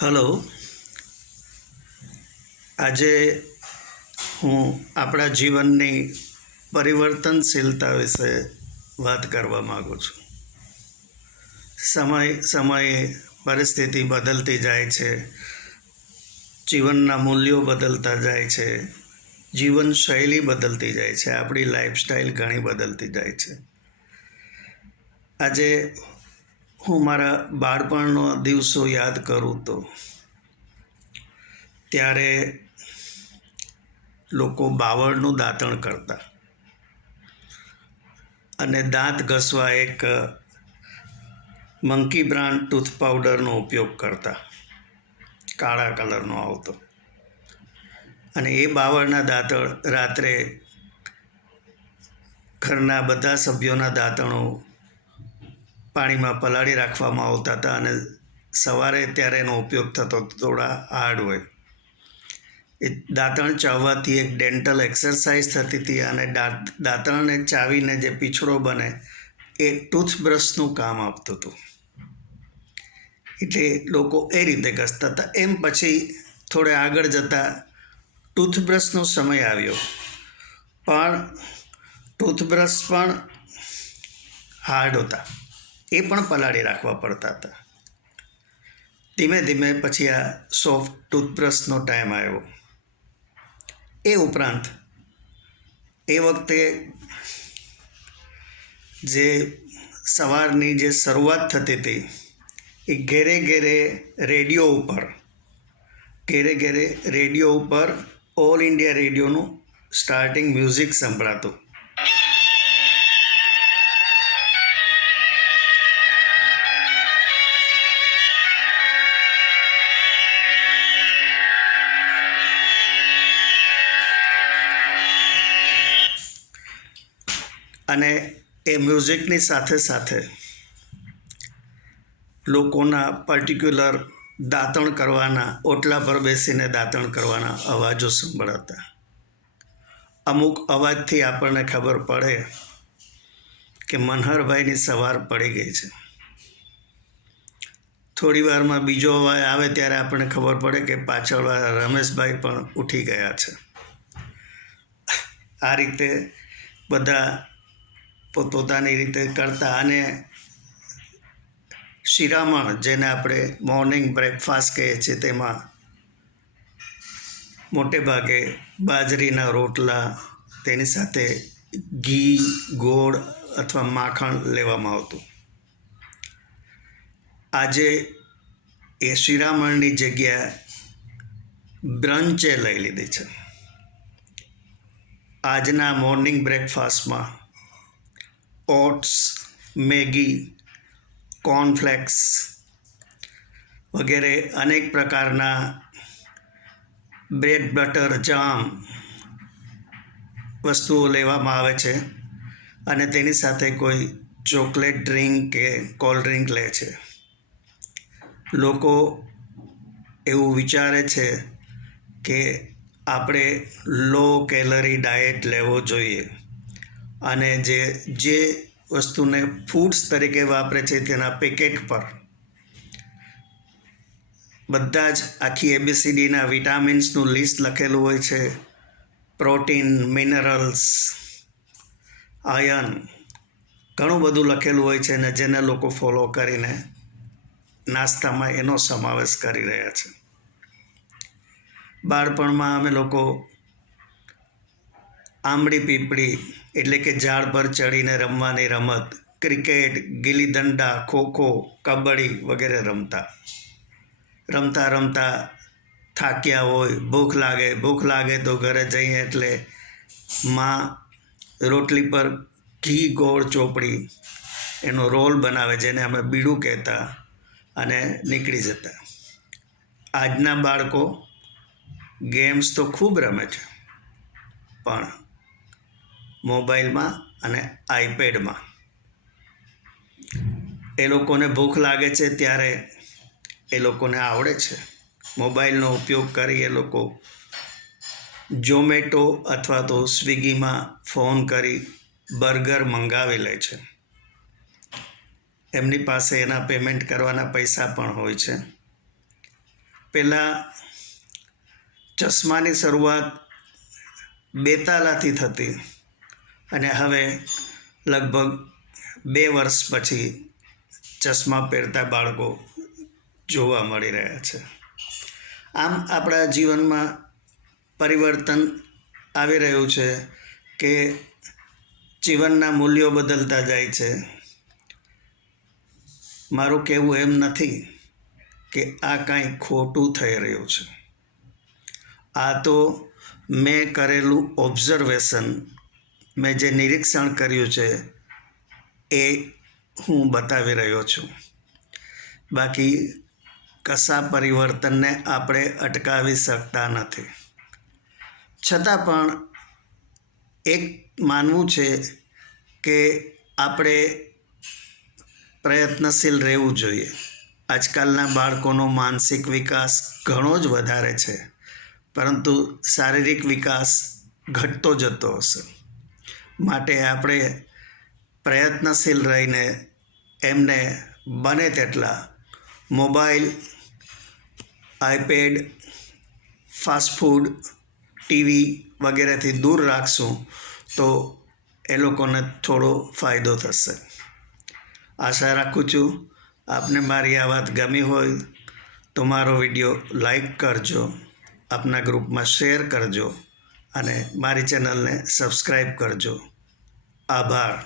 Hello. આજે હું આપણા જીવનની પરિવર્તનશીલતા વિશે વાત કરવા માગું છું. સમયે પરિસ્થિતિ બદલતી જાય છે, જીવનના મૂલ્યો બદલતા જાય છે, જીવનશૈલી બદલતી જાય છે, આપણી લાઈફસ્ટાઈલ ઘણી બદલતી જાય છે. આજે હું મારા બાળપણનો દિવસો યાદ કરું તો ત્યારે લોકો બાવળનું દાંતણ કરતા અને દાંત ઘસવા એક મંકી બ્રાન્ડ ટૂથ પાવડરનો ઉપયોગ કરતા, કાળા કલરનો આવતો. અને એ બાવળના દાંતણ રાત્રે ઘરના બધા સભ્યોના દાંતણો પાણીમાં પલાળી રાખવામાં આવતા હતા અને સવારે ત્યારે એનો ઉપયોગ થતો થોડા હાર્ડ હોય. એ દાંતણ ચાવવાથી એક ડેન્ટલ એક્સરસાઇઝ થતી હતી અને દાંતણને ચાવીને જે પીછડો બને એ ટૂથબ્રશનું કામ આપતું હતું. એટલે લોકો એ રીતે ઘસતા હતા. એમ પછી થોડે આગળ જતાં ટૂથબ્રશનો સમય આવ્યો, પણ ટૂથબ્રશ પણ હાર્ડ હતા, એ પણ પલાળી રાખવા પડતા હતા. ધીમે ધીમે પછી આ સોફ્ટ ટૂથબ્રશનો ટાઈમ આવ્યો. એ ઉપરાંત એ વખતે જે સવારની જે શરૂઆત થતી હતી એ ઘેરે ઘેરે રેડિયો ઉપર ઓલ ઇન્ડિયા રેડિયોનું સ્ટાર્ટિંગ મ્યુઝિક સંભળાતું. અને એ મ્યુઝિકની સાથે સાથે લોકોના પર્ટિક્યુલર દાંતણ કરવાના, ઓટલા પર બેસીને દાંતણ કરવાના અવાજો સંભળાતા. અમુક અવાજથી આપણને ખબર પડે કે મનહરભાઈની સવાર પડી ગઈ છે. થોડી વારમાં બીજો અવાજ આવે ત્યારે આપણને ખબર પડે કે પાછળવાળા રમેશભાઈ પણ ઉઠી ગયા છે. આ રીતે બધા પોતપોતાની રીતે કરતા. અને શિરામણ, જેને આપણે મોર્નિંગ બ્રેકફાસ્ટ કહીએ છીએ, તેમાં મોટે ભાગે બાજરીના રોટલા, તેની સાથે ઘી, ગોળ અથવા માખણ લેવામાં આવતું. આજે એ શિરામણની જગ્યા બ્રંચે લઈ લીધી છે. આજના મોર્નિંગ બ્રેકફાસ્ટમાં ઓટ્સ, મેગી, કોર્નફ્લેક્સ વગેરે અનેક પ્રકારના બ્રેડ, બટર, જામ વસ્તુઓ લેવામાં આવે છે અને તેની સાથે કોઈ ચોકલેટ ડ્રિંક કે કોલ્ડ ડ્રિંક લે છે. લોકો એવું વિચારે છે કે આપણે લો કેલરી ડાયટ લેવો જોઈએ અને જે વસ્તુને ફૂડ્સ તરીકે વાપરે છે તેના પેકેટ પર બધા જ આખી ABCDના વિટામિન્સનું લિસ્ટ લખેલું હોય છે. પ્રોટીન, મિનરલ્સ, આયર્ન, ઘણું બધું લખેલું હોય છે અને જેને લોકો ફોલો કરીને નાસ્તામાં એનો સમાવેશ કરી રહ્યા છે. બાળપણમાં અમે લોકો આંબડી પીપળી એટલે કે ઝાડ પર ચડીને રમવાની રમત, ક્રિકેટ, ગિલ્લી દંડા, ખોખો, કબડ્ડી વગેરે રમતા થાક્યા હોય, ભૂખ લાગે તો ઘરે જઈએ એટલે માં રોટલી પર ઘી, ગોળ ચોપડી એનો રોલ બનાવે, જેને અમે બીડું કહેતા, અને નીકળી જતા. આજના બાળકો ગેમ્સ તો ખૂબ રમે છે, પણ મોબાઈલમાં અને આઈપેડમાં. એ લોકોને ભૂખ લાગે છે ત્યારે એ લોકોને આવડે છે મોબાઈલનો ઉપયોગ કરી એ લોકો ઝોમેટો અથવા તો સ્વિગીમાં ફોન કરી બર્ગર મંગાવી લે છે. એમની પાસે એના પેમેન્ટ કરવાના પૈસા પણ હોય છે. પહેલાં ચશ્માની શરૂઆત બેતાલાથી થતી અને હવે લગભગ 2 વર્ષ પછી ચશ્મા પહેરતા બાળકો જોવા મળી રહ્યા છે. આમ આપણા જીવનમાં પરિવર્તન આવી રહ્યું છે કે જીવનના મૂલ્યો બદલતા જાય છે. મારું કહેવું એમ નથી કે આ કાંઈ ખોટું થઈ રહ્યું છે. આ તો મેં કરેલું ઓબ્ઝર્વેશન, મેં જે નિરીક્ષણ કર્યું છે એ હું બતાવી રહ્યો છું. બાકી કશા પરિવર્તનને આપણે અટકાવી શકતા નથી. છતાં પણ એક માનવું છે કે આપણે પ્રયત્નશીલ રહેવું જોઈએ. આજકાલના બાળકોનો માનસિક વિકાસ ઘણો જ વધારે છે, પરંતુ શારીરિક વિકાસ ઘટતો જતો હશે. માટે આપણે પ્રયત્નશીલ રહીને એમને બને તેટલા મોબાઈલ, આઈપેડ, ફાસ્ટફૂડ, ટીવી વગેરેથી દૂર રાખશું તો એ લોકોને થોડો ફાયદો થશે. આશા રાખું છું આપને મારી આ વાત ગમી હોય તો મારો વિડીયો લાઈક કરજો, આપના ગ્રુપમાં શેર કરજો અને મારી ચેનલને સબસ્ક્રાઈબ કરજો. આભાર.